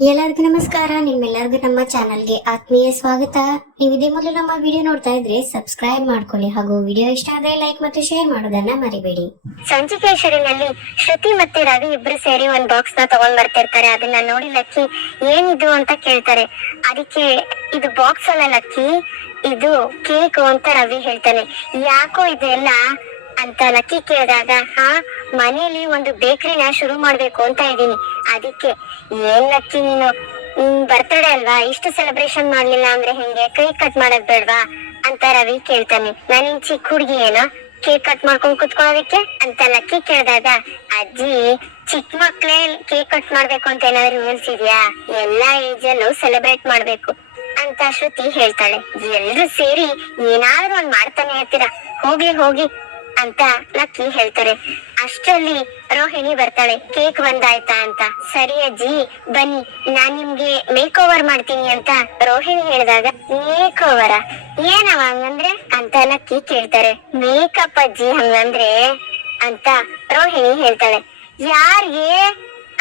ಎಲ್ಲರಿಗೂ ನಮಸ್ಕಾರ, ನಿಮ್ಮೆಲ್ಲರಿಗೂ ನಮ್ಮ ಚಾನಲ್ಗೆ ಆತ್ಮೀಯ ಸ್ವಾಗತ. ನೀವು ಇದೇ ಮೊದಲು ನಮ್ಮ ವಿಡಿಯೋ ನೋಡ್ತಾ ಇದ್ರೆ ಸಬ್ಸ್ಕ್ರೈಬ್ ಮಾಡ್ಕೊಳ್ಳಿ ಹಾಗೂ ವಿಡಿಯೋ ಇಷ್ಟ ಆದ್ರೆ ಲೈಕ್ ಮತ್ತು ಶೇರ್ ಮಾಡೋದನ್ನ ಮರಿಬೇಡಿ. ಸಂಚಿಕೇಶ್ವರಿನಲ್ಲಿ ಶ್ರುತಿ ಮತ್ತೆ ರವಿ ಇಬ್ರು ಸೇರಿ ಒಂದ್ ಬಾಕ್ಸ್ನ ತಗೊಂಡ್ ಬರ್ತಿರ್ತಾರೆ. ಅದನ್ನ ನೋಡಿ ಲಕ್ಕಿ, ಏನಿದು ಅಂತ ಕೇಳ್ತಾರೆ. ಅದಕ್ಕೆ, ಇದು ಬಾಕ್ಸ್ ಅಲ್ಲ ಲಕ್ಕಿ, ಇದು ಕೇಕು ಅಂತ ರವಿ ಹೇಳ್ತಾನೆ. ಯಾಕೋ ಇದೆಲ್ಲ ಅಂತ ಲಕ್ಕಿ ಕೇಳಿದಾಗ, ಹಾ ಮನೇಲಿ ಒಂದು ಬೇಕರಿನ ಶುರು ಮಾಡ್ಬೇಕು ಅಂತ ಇದ್ದೀನಿ. ಅದಕ್ಕೆ ಏನ್ ಲಕ್ಕಿ ನೀನು? ಬರ್ತಡೇ ಅಲ್ವಾ? ಇಷ್ಟು ಸೆಲೆಬ್ರೇಷನ್ ಮಾಡ್ಲಿಲ್ಲ ಅಂದ್ರೆ ಹೆಂಗೆ? ಕೇಕ್ ಕಟ್ ಮಾಡೋದ್ ಬೇಡ್ವಾ? ಅಂತ ರವಿ ಕೇಳ್ತಾನೆ. ನಾನಿನ್ ಚಿಕ್ಕ ಹುಡುಗಿ ಏನೋ? ಕೇಕ್ ಕಟ್ ಮಾಡ್ಕೊಂಡ್ ಕುತ್ಕೊಳ್ಳೋದಕ್ಕೆ? ಅಂತ ಲಕ್ಕಿ ಕೇಳಿದಾಗ, ಅಜ್ಜಿ, ಚಿಕ್ಕ ಮಕ್ಳೇ ಕೇಕ್ ಕಟ್ ಮಾಡ್ಬೇಕು ಅಂತ ಏನಾದ್ರು ರೂಲ್ಸ್ ಇದೆಯಾ? ಎಲ್ಲಾ ಏಜ್ ಅಲ್ಲೂ ಸೆಲೆಬ್ರೇಟ್ ಮಾಡ್ಬೇಕು. ಅಂತ ಶ್ರುತಿ ಹೇಳ್ತಾಳೆ. ಎಲ್ರು ಸೇರಿ ಏನಾದ್ರು ಒಂದ್ ಮಾಡ್ತಾನೆ ಇರ್ತೀರಾ? ಹೋಗಿ ಹೋಗಿ. ಅಂತ ಲಕ್ಕಿ ಹೇಳ್ತಾರೆ. ಅಷ್ಟರಲ್ಲಿ ರೋಹಿಣಿ ಬರ್ತಾಳೆ, ಕೇಕ್ ಬಂದಾಯ್ತಾ ಅಂತ. ಸರಿ ಅಜ್ಜಿ, ಬನ್ನಿ, ನಾನ್ ನಿಮ್ಗೆ ಮೇಕ್ ಓವರ್ ಮಾಡ್ತೀನಿ ಅಂತ ರೋಹಿಣಿ ಹೇಳಿದಾಗ ಮೇಕ್ ಓವರ ಏನವ ಹಂಗಂದ್ರೆ? ಅಂತ ಲಕ್ಕಿ ಕೇಳ್ತಾರೆ. ಮೇಕಪ್ ಅಜ್ಜಿ ಹಂಗಂದ್ರೆ? ಅಂತ ರೋಹಿಣಿ ಹೇಳ್ತಾಳೆ. ಯಾರ್ಗೆ?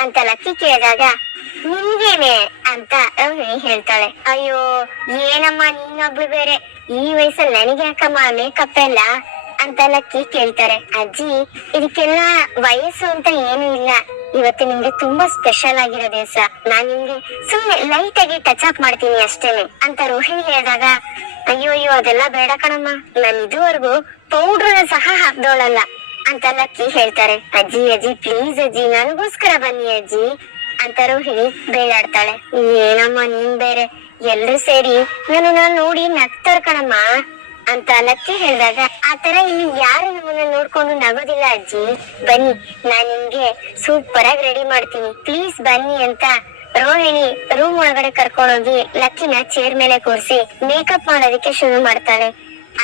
ಅಂತ ಲಕ್ಕಿ ಕೇಳಿದಾಗ, ನಿಮ್ಗೇನೆ? ಅಂತ ರೋಹಿಣಿ ಹೇಳ್ತಾಳೆ. ಅಯ್ಯೋ, ಏನಮ್ಮ ನೀನೊಬ್ಳು ಬೇರೆ? ಈ ವಯಸ್ಸಲ್ಲಿ ನನಗೆ ಯಾಕಮ್ಮ ಮೇಕಪ್ ಎಲ್ಲ? ಅಂತ ಲಕ್ಕಿ ಕೇಳ್ತಾರೆ. ಅಜ್ಜಿ, ಇದಕ್ಕೆಲ್ಲ ವಯಸ್ಸು ಅಂತ ಏನು ಇಲ್ಲ. ಇವತ್ತು ನಿಮ್ಗೆ ತುಂಬಾ ಸ್ಪೆಷಲ್ ಆಗಿರೋ ದಿವಸ. ನಾನ್ ನಿಮ್ಗೆ ಸುಮ್ನೆ ಲೈಟ್ ಆಗಿ ಟಚ್ ಅಪ್ ಮಾಡ್ತೀನಿ ಅಷ್ಟೇನೆ ಅಂತ ರೋಹಿಣಿ ಹೇಳಿದಾಗ, ಅಯ್ಯೋ ಅಯ್ಯೋ, ಅದೆಲ್ಲ ಬೇಡ ಕಣಮ್ಮ. ನಾನು ಇದುವರೆಗೂ ಪೌಡ್ರನ್ನ ಸಹ ಹಾಕ್ದೋಳಲ್ಲ ಅಂತ ಲಕ್ಕಿ ಹೇಳ್ತಾರೆ. ಅಜ್ಜಿ ಅಜ್ಜಿ ಪ್ಲೀಸ್ ಅಜ್ಜಿ, ನನಗೋಸ್ಕರ ಬನ್ನಿ ಅಜ್ಜಿ. ಅಂತ ರೋಹಿಣಿ ಬೇಡಾಡ್ತಾಳೆ. ಏನಮ್ಮ ನೀನ್ ಬೇರೆ? ಎಲ್ರು ಸೇರಿ ನಾನು ನೋಡಿ ನಗ್ತಾರ ಕಣಮ್ಮ. ಅಂತ ಲಕ್ಕಿ ಹೇಳಿದಾಗ ಆತರ ಇಲ್ಲಿ ಯಾರು ನಿಮ್ಮನ್ನ ನೋಡ್ಕೊಂಡು ನಗೋದಿಲ್ಲ ಅಜ್ಜಿ? ಬನ್ನಿ, ನಾನ್ ನಿಮ್ಗೆ ಸೂಪರ್ ಆಗಿ ರೆಡಿ ಮಾಡ್ತೀನಿ. ಪ್ಲೀಸ್ ಬನ್ನಿ ಅಂತ ರೋಹಿಣಿ ರೂಮ್ ಒಳಗಡೆ ಕರ್ಕೊಂಡೋಗಿ ಲಕ್ಕಿನ ಚೇರ್ ಮೇಲೆ ಕೂರಿಸಿ ಮೇಕಪ್ ಮಾಡೋದಕ್ಕೆ ಶುರು ಮಾಡ್ತಾಳೆ.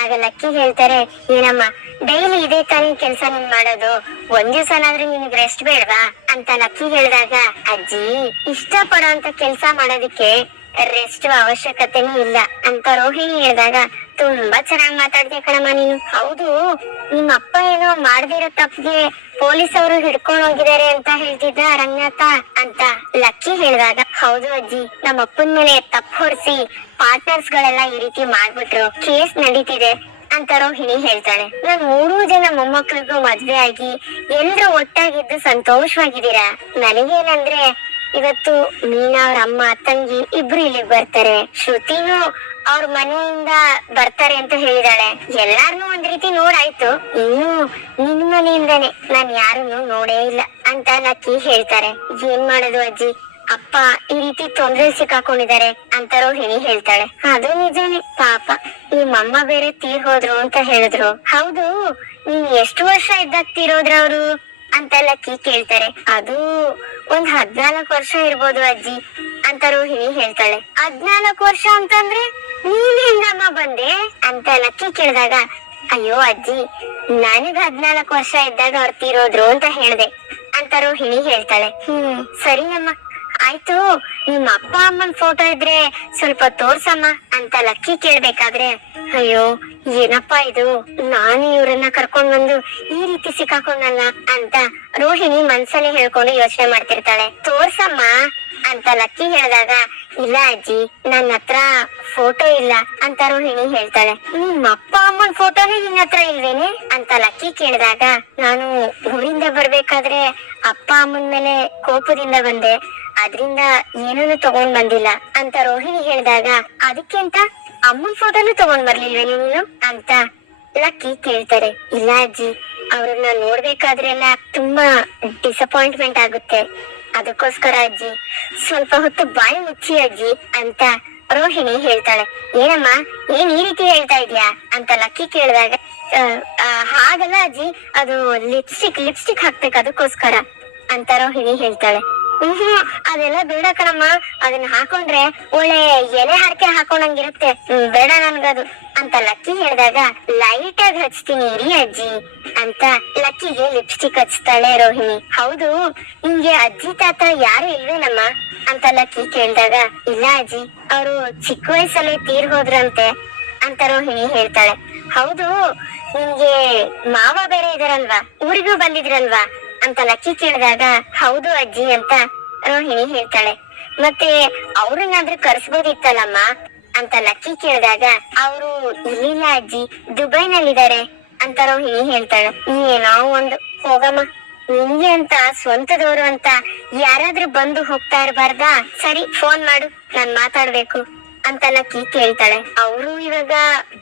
ಆಗ ಲಕ್ಕಿ ಹೇಳ್ತಾರೆ, ಏನಮ್ಮ ಡೈಲಿ ಇದೇ ತಾನೇ ಕೆಲಸ ನೀನ್ ಮಾಡೋದು? ಒಂದ್ ದಿವ್ಸನಾದ್ರೂ ನಿನಗ್ ರೆಸ್ಟ್ ಬೇಡವಾ? ಅಂತ ಲಕ್ಕಿ ಹೇಳಿದಾಗ, ಅಜ್ಜಿ ಇಷ್ಟ ಪಡೋ ಅಂತ ಕೆಲ್ಸ ಮಾಡೋದಕ್ಕೆ ರೆಸ್ಟ್ ಅವಶ್ಯಕತೆನೂ ಇಲ್ಲ. ಅಂತ ರೋಹಿಣಿ ಹೇಳಿದಾಗ ತುಂಬಾ ಚೆನ್ನಾಗಿ ಮಾತಾಡ್ದೆ ಕಣಮ್ಮ ನೀನು. ಹೌದು ನಿಮ್ಮ ಅಪ್ಪ ಏನೋ ಮಾಡದಿರೋ ತಪ್ಪಿಗೆ ಪೊಲೀಸ್ ಅವರು ಹಿಡ್ಕೊಂಡು ಹೋಗಿದ್ದಾರೆ ಅಂತ ಹೇಳ್ತಿದ್ದ ರಂಗನಾಥ ಅಂತ ಲಕ್ಕಿ ಹೇಳಿದಾಗ, ಹೌದು ಅಜ್ಜಿ ನಮ್ಮ ಅಪ್ಪನ ಮೇಲೆ ತಪ್ಪು ಹೊರಿಸಿ ಪಾರ್ಟ್ನರ್ಸ್ ಗಳೆಲ್ಲ ಈ ರೀತಿ ಮಾಡ್ಬಿಟ್ರು, ಕೇಸ್ ನಡೀತಿದೆ ಅಂತ ರೋಹಿಣಿ ಹೇಳ್ತಾಳೆ. ನಾನ್ ಮೂರೂ ಜನ ಮೊಮ್ಮಕ್ಕಳಿಗೂ ಮದ್ವೆ ಆಗಿ ಎಲ್ರು ಒಟ್ಟಾಗಿದ್ದು ಸಂತೋಷವಾಗಿದ್ದೀರಾ? ನನಗೇನಂದ್ರೆ ಇವತ್ತು ಮೀನಾ ಅವ್ರ ಅಮ್ಮ, ತಂಗಿ ಇಬ್ರು ಇಲ್ಲಿಗೆ ಬರ್ತಾರೆ. ಶ್ರುತಿನೂ ಅವ್ರ ಮನೆಯಿಂದ ಬರ್ತಾರೆ ಅಂತ ಹೇಳಿದಾಳೆ. ಎಲ್ಲಾರ್ನು ಒಂದ್ ರೀತಿ ನೋಡಾಯ್ತು. ಇನ್ನು ನಿನ್ ಮನೆಯಿಂದಾನೆ ನಾನ್ ಯಾರನ್ನು ನೋಡೇ ಇಲ್ಲ ಅಂತ ಲಕ್ಕಿ ಹೇಳ್ತಾರೆ. ಏನ್ ಮಾಡೋದು ಅಜ್ಜಿ? ಅಪ್ಪ ಈ ರೀತಿ ತೊಂದ್ರೆ ಸಿಕ್ಕಾಕೊಂಡಿದ್ದಾರೆ ಅಂತ ರೋಹಿಣಿ ಹೇಳ್ತಾಳೆ. ಅದು ನಿಜಾನೇ, ಪಾಪ. ನಿಮ್ಮಮ್ಮ ಬೇರೆ ತೀರ್ ಹೋದ್ರು ಅಂತ ಹೇಳಿದ್ರು. ಹೌದು, ನೀನ್ ಎಷ್ಟು ವರ್ಷ ಇದ್ದಾಗ ತೀರೋದ್ರ ಅವ್ರು ಅಂತ ಲಕ್ಕಿ ಕೇಳ್ತಾರೆ. ಅದು ಒಂದ್ ಹದ್ನಾಲ್ಕು ವರ್ಷ ಇರ್ಬೋದು ಅಜ್ಜಿ, ಅಂತ ರೋಹಿಣಿ ಹೇಳ್ತಾಳೆ. ಹದ್ನಾಲ್ಕು ವರ್ಷ ಅಂತಂದ್ರೆ ನೀನ್ ಹೆಂಗಮ್ಮ ಬಂದೆ? ಅಂತ ಲಕ್ಕಿ ಕೇಳಿದಾಗ, ಅಯ್ಯೋ ಅಜ್ಜಿ, ನನಗ್ ಹದ್ನಾಲ್ಕು ವರ್ಷ ಇದ್ದಾಗ ಅವ್ರು ತೀರೋದ್ರು ಅಂತ ಹೇಳ್ದೆ, ಅಂತ ರೋಹಿಣಿ ಹೇಳ್ತಾಳೆ. ಹ್ಮ್ ಸರಿನಮ್ಮ ಆಯ್ತು ನಿಮ್ಮ ಅಪ್ಪ ಅಮ್ಮನ್ ಫೋಟೋ ಇದ್ರೆ ಸ್ವಲ್ಪ ತೋರ್ಸಮ್ಮ ಅಂತ ಲಕ್ಕಿ ಕೇಳ್ಬೇಕಾದ್ರೆ, ಅಯ್ಯೋ, ಏನಪ್ಪಾ ಇದು? ನಾನು ಇವ್ರನ್ನ ಕರ್ಕೊಂಡ್ ಬಂದು ಈ ರೀತಿ ಸಿಕ್ಕಾಕೊಂಡಲ್ಲ ಅಂತ ರೋಹಿಣಿ ಮನ್ಸಲ್ಲಿ ಹೇಳ್ಕೊಂಡು ಯೋಚನೆ ಮಾಡ್ತಿರ್ತಾಳೆ. ತೋರ್ಸಮ್ಮ ಅಂತ ಲಕ್ಕಿ ಹೇಳಿದಾಗ, ಇಲ್ಲ ಅಜ್ಜಿ ನನ್ನ ಹತ್ರ ಫೋಟೋ ಇಲ್ಲ ಅಂತ ರೋಹಿಣಿ ಹೇಳ್ತಾಳೆ. ನಿಮ್ಮ ಅಪ್ಪ ಅಮ್ಮನ್ ಫೋಟೋನೇ ನಿನ್ನ ಹತ್ರ ಇಲ್ವೇನೆ? ಅಂತ ಲಕ್ಕಿ ಕೇಳಿದಾಗ, ನಾನು ಊರಿಂದ ಬರ್ಬೇಕಾದ್ರೆ ಅಪ್ಪ ಅಮ್ಮನ್ ಮೇಲೆ ಕೋಪದಿಂದ ಬಂದೆ. ಅದ್ರಿಂದ ಏನನ್ನು ತಗೊಂಡ್ ಬಂದಿಲ್ಲ ಅಂತ ರೋಹಿಣಿ ಹೇಳಿದಾಗ ಅದಕ್ಕಿಂತ ಅಮ್ಮನ್ ಫೋಟೋನು ತಗೊಂಡ್ ಬರ್ಲಿಲ್ವೇ ನೀನು? ಅಂತ ಲಕ್ಕಿ ಕೇಳ್ತಾರೆ. ಇಲ್ಲ ಅಜ್ಜಿ, ಅವ್ರನ್ನ ನೋಡ್ಬೇಕಾದ್ರೆಲ್ಲ ತುಂಬಾ ಡಿಸಪಾಯಿಂಟ್ಮೆಂಟ್ ಆಗುತ್ತೆ. ಅದಕ್ಕೋಸ್ಕರ ಅಜ್ಜಿ, ಸ್ವಲ್ಪ ಹೊತ್ತು ಬಾಯಿ ಮುಚ್ಚಿ ಅಜ್ಜಿ, ಅಂತ ರೋಹಿಣಿ ಹೇಳ್ತಾಳೆ. ಏನಮ್ಮ, ಏನ್ ಈ ರೀತಿ ಹೇಳ್ತಾ ಇದ್ಯಾ? ಅಂತ ಲಕ್ಕಿ ಕೇಳಿದಾಗ ಹಾಗಲ್ಲ ಅಜ್ಜಿ, ಅದು ಲಿಪ್ಸ್ಟಿಕ್ ಲಿಪ್ಸ್ಟಿಕ್ ಹಾಕ್ಬೇಕು ಅದಕ್ಕೋಸ್ಕರ, ಅಂತ ರೋಹಿಣಿ ಹೇಳ್ತಾಳೆ. ಹ್ಮ್, ಅದೆಲ್ಲ ಬೇಡ ಕಣಮ್ಮ. ಅದನ್ನ ಹಾಕೊಂಡ್ರೆ ಒಳ್ಳೆ ಎಲೆ ಹರಕೆ ಹಾಕೊಂಡಂಗಿರುತ್ತೆ. ಬೇಡ ನನ್ಗದು. ಅಂತ ಲಕ್ಕಿ ಹೇಳಿದಾಗ ಲೈಟ್ ಆಗಿ ಹಚ್ತೀನಿ ಇರಿ ಅಜ್ಜಿ ಅಂತ ಲಕ್ಕಿಗೆ ಲಿಪ್ಸ್ಟಿಕ್ ಹಚ್ತಾಳೆ ರೋಹಿಣಿ. ಹೌದು ಹಿಂಗೆ ಅಜ್ಜಿ ತಾತ ಯಾರು ಇಲ್ವೇನಮ್ಮ? ಅಂತ ಲಕ್ಕಿ ಕೇಳಿದಾಗ, ಇಲ್ಲ ಅಜ್ಜಿ, ಅವರು ಚಿಕ್ಕ ವಯಸ್ಸಲ್ಲಿ ತೀರ್ ಹೋದ್ರಂತೆ ಅಂತ ರೋಹಿಣಿ ಹೇಳ್ತಾಳೆ. ಹೌದು ನಿಮ್ಗೆ ಮಾವ ಬೇರೆ ಇದಾರಲ್ವಾ? ಊರಿಗೂ ಬಂದಿದ್ರಲ್ವಾ? ಅಂತ ಲಕ್ಕಿ ಕೇಳಿದಾಗ, ಹೌದು ಅಜ್ಜಿ ಅಂತ ರೋಹಿಣಿ ಹೇಳ್ತಾಳೆ. ಮತ್ತೆ ಅವ್ರನ್ನಾದ್ರೂ ಕರ್ಸ್ಬೋದಿತ್ತಲ್ಲಮ್ಮ? ಅಂತ ಲಕ್ಕಿ ಕೇಳಿದಾಗ, ಅವರು ಇಲ್ಲಿಲ್ಲ ಅಜ್ಜಿ, ದುಬೈನಲ್ಲಿದ್ದಾರೆ ಅಂತ ರೋಹಿಣಿ ಹೇಳ್ತಾಳೆ. ಏನೋ ಒಂದು ಹೋಗಮ್ಮ. ನಿಂಗೆ ಅಂತ ಸ್ವಂತದವರು ಅಂತ ಯಾರಾದ್ರೂ ಬಂದು ಹೋಗ್ತಾ ಇರಬಾರ್ದಾ? ಸರಿ, ಫೋನ್ ಮಾಡು, ನಾನ್ ಮಾತಾಡ್ಬೇಕು ಅಂತ ಲಕ್ಕಿ ಕೇಳ್ತಾಳೆ. ಅವರು ಇವಾಗ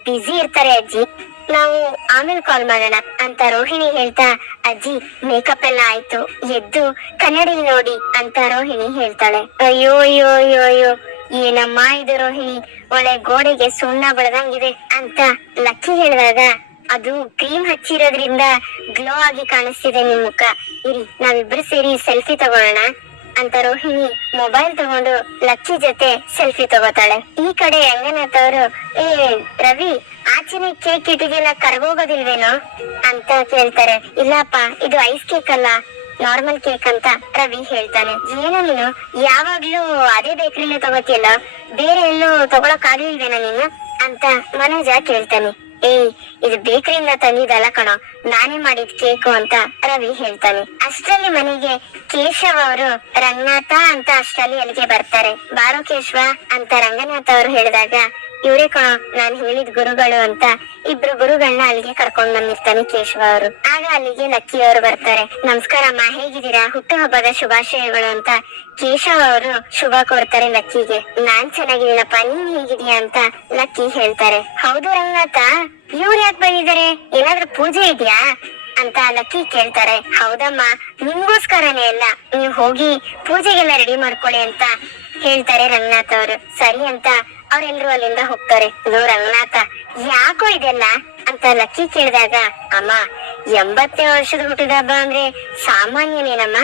ಬ್ಯುಸಿ ಇರ್ತಾರೆ ಅಜ್ಜಿ. ನಾವು ಆಮೇಲೆ ಕಾಲ್ ಮಾಡೋಣ ಅಂತ ರೋಹಿಣಿ ಹೇಳ್ತಾ, ಅಜ್ಜಿ ಮೇಕಪ್ ಎಲ್ಲ ಆಯ್ತು, ಎದ್ದು ಕನ್ನಡಿ ನೋಡಿ ಅಂತ ರೋಹಿಣಿ ಹೇಳ್ತಾಳೆ. ಅಯ್ಯೋ ಅಯ್ಯೋ ಅಯ್ಯೋ ಅಯ್ಯೋ, ಏನಮ್ಮ ಇದು ರೋಹಿಣಿ? ಒಳ್ಳೆ ಗೋಡೆಗೆ ಸುಣ್ಣ ಬೆಳೆದಂಗಿದೆ ಅಂತ ಲಕ್ಕಿ ಹೇಳಿದಾಗ, ಅದು ಕ್ರೀಮ್ ಹಚ್ಚಿರೋದ್ರಿಂದ ಗ್ಲೋ ಆಗಿ ಕಾಣಿಸ್ತಿದೆ ನಿಮ್ ಮುಖ. ಇರಿ, ನಾವಿಬ್ರು ಸೇರಿ ಸೆಲ್ಫಿ ತಗೊಳ್ಳೋಣ ಅಂತ ರೋಹಿಣಿ ಮೊಬೈಲ್ ತಗೊಂಡು ಲಕ್ಕಿ ಜೊತೆ ಸೆಲ್ಫಿ ತಗೋತಾಳೆ. ಈ ಕಡೆ ರಂಗನಾಥ್ ಅವರು, ಏ, ರವಿ ಆಚೆನೆ ಕೇಕ್ ಇಟ್ಟಿಗೆಲ್ಲ ಕರ್ಗೋಗೋದಿಲ್ವೇನೋ ಅಂತ ಕೇಳ್ತಾರೆ. ಇಲ್ಲಪ್ಪ, ಇದು ಐಸ್ ಕೇಕ್ ಅಲ್ಲ, ನಾರ್ಮಲ್ ಕೇಕ್ ಅಂತ ರವಿ ಹೇಳ್ತಾನೆ. ಏನೋ ನೀನು, ಯಾವಾಗ್ಲೂ ಅದೇ ಬೇಕರಿಲೇ ತಗೋತಿಯಲ್ಲ, ಬೇರೆ ಎಲ್ಲೂ ತಗೊಳಕ್ ಆಗ್ಲಿಲ್ವೇನ ನೀನು ಅಂತ ಮನೋಜ ಕೇಳ್ತಾನೆ. ಏಯ್, ಇದು ಬೇಕರಿಯಿಂದ ತಂದಿದಲ್ಲ ಕಣೋ, ನಾನೇ ಮಾಡಿದ ಕೇಕು ಅಂತ ರವಿ ಹೇಳ್ತಾನೆ. ಅಷ್ಟರಲ್ಲಿ ಮನೆಗೆ ಕೇಶವ್ ಅವರು ರಂಗನಾಥ ಅಂತ ಅಷ್ಟರಲ್ಲಿ ಅಲ್ಲಿಗೆ ಬರ್ತಾರೆ. ಬಾರೋ ಕೇಶವ ಅಂತ ರಂಗನಾಥ ಅವರು ಹೇಳಿದಾಗ ಇವರೇ ಕಣ ನಾನ್ ಹೇಳಿದ ಗುರುಗಳು ಅಂತ ಇಬ್ರು ಗುರುಗಳನ್ನ ಅಲ್ಲಿಗೆ ಕರ್ಕೊಂಡ್ ಬಂದಿರ್ತಾನೆ ಕೇಶವ ಅವರು. ಆಗ ಅಲ್ಲಿಗೆ ಲಕ್ಕಿ ಅವರು ಬರ್ತಾರೆ. ನಮಸ್ಕಾರ ಅಮ್ಮ, ಹೇಗಿದ್ದೀರಾ? ಹುಟ್ಟುಹಬ್ಬದ ಶುಭಾಶಯಗಳು ಅಂತ ಕೇಶವ ಅವರು ಶುಭ ಕೋರ್ತಾರೆ ಲಕ್ಕಿಗೆ. ನಾನ್ ಚೆನ್ನಾಗಿದ್ದೀನಪ್ಪ, ನೀನ್ ಹೇಗಿದೀಯಾ ಅಂತ ಲಕ್ಕಿ ಹೇಳ್ತಾರೆ. ಹೌದು ರಂಗನಾಥ, ಇವ್ರು ಯಾಕೆ ಬಂದಿದ್ದಾರೆ? ಏನಾದ್ರೂ ಪೂಜೆ ಇದೆಯಾ? ಅಂತ ಲಕ್ಕಿ ಕೇಳ್ತಾರೆ. ಹೌದಮ್ಮ, ನಿಮ್ಗೋಸ್ಕರನೇ ಅಲ್ಲ, ನೀವು ಹೋಗಿ ಪೂಜೆಗೆಲ್ಲ ರೆಡಿ ಮಾಡ್ಕೊಳ್ಳಿ ಅಂತ ಹೇಳ್ತಾರೆ ರಂಗನಾಥ್ ಅವರು. ಸರಿ ಅಂತ ಅವ್ರೆಲ್ರು ಅಲ್ಲಿಂದ ಹೋಗ್ತಾರೆ. ನೋ ರಂಗನಾಥ, ಯಾಕೋ ಇದೆಲ್ಲ? ಅಂತ ಲಕ್ಕಿ ಕೇಳಿದಾಗ, ಅಮ್ಮ ಎಂಬತ್ತನೇ ವರ್ಷದ ಹುಟ್ಟಿದ ಹಬ್ಬ ಅಂದ್ರೆ ಸಾಮಾನ್ಯನೇನಮ್ಮ?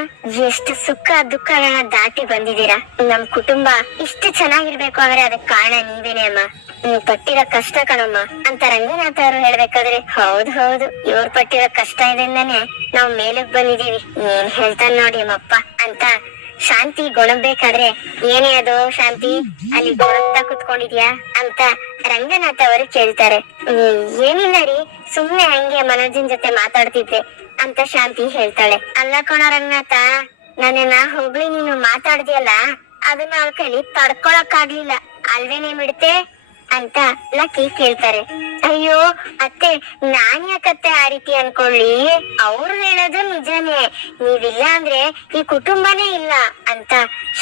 ಎಷ್ಟು ಸುಖ, ದುಃಖಗಳನ್ನ ದಾಟಿ ಬಂದಿದ್ದೀರಾ? ನಮ್ ಕುಟುಂಬ ಇಷ್ಟು ಚೆನ್ನಾಗಿರ್ಬೇಕು ಅಂದ್ರೆ ಅದಕ್ಕೆ ಕಾರಣ ನೀವೇನೆ ಅಮ್ಮ? ನೀವ್ ಪಟ್ಟಿರೋ ಕಷ್ಟ ಕಣಮ್ಮ. ಅಂತ ರಂಗನಾಥ ಅವರು ಹೇಳ್ಬೇಕಾದ್ರೆ, ಹೌದು ಹೌದು, ಇವ್ರು ಪಟ್ಟಿರೋ ಕಷ್ಟ ಇದರಿಂದಾನೆ ನಾವ್ ಮೇಲಕ್ ಬಂದಿದೀವಿ ಏನ್ ಹೇಳ್ತಾನೆ ನೋಡಿ ಅಮ್ಮಪ್ಪ ಅಂತ ಶಾಂತಿ ಗೊಣಗ್ಬೇಕಾದ್ರೆ ಏನೇ ಅದು ಶಾಂತಿ? ಅಲ್ಲಿ ಗೊಣಗ್ತಾ ಕುತ್ಕೊಂಡಿದ್ಯಾ ಅಂತ ರಂಗನಾಥ ಅವರು ಕೇಳ್ತಾರೆ. "ಹ್ಮ್, ಏನಿಲ್ಲ ರೀ ಸುಮ್ನೆ ಹಂಗೆ ಮನೋಜನ್ ಜೊತೆ ಮಾತಾಡ್ತಿದ್ದೆ ಅಂತ ಶಾಂತಿ ಹೇಳ್ತಾಳೆ. ಅಲ್ಲ ಕೋಣ ರಂಗನಾಥ ನನ್ನನ್ನ ಹೋಗ್ಲಿ ನೀನು ಮಾತಾಡ್ದಿಯಲ್ಲ ಅದನ್ನ ಅವ್ರ ಕೈಲಿ ತಡ್ಕೊಳಕ್ ಆಗ್ಲಿಲ್ಲ ಅಲ್ವೇನೇ ಬಿಡುತ್ತೆ ಅಂತ ಲಕ್ಕಿ ಕೇಳ್ತಾರೆ. ಅಯ್ಯೋ, ಅತ್ತೆ, ನಾನ್ ಯಾಕತ್ತೆ ಆ ರೀತಿ ಅನ್ಕೊಳ್ಳಿ? ಅವ್ರು ಹೇಳೋದು ನಿಜಾನೇ. ನೀವಿಲ್ಲ ಅಂದ್ರೆ ಈ ಕುಟುಂಬನೇ ಇಲ್ಲ ಅಂತ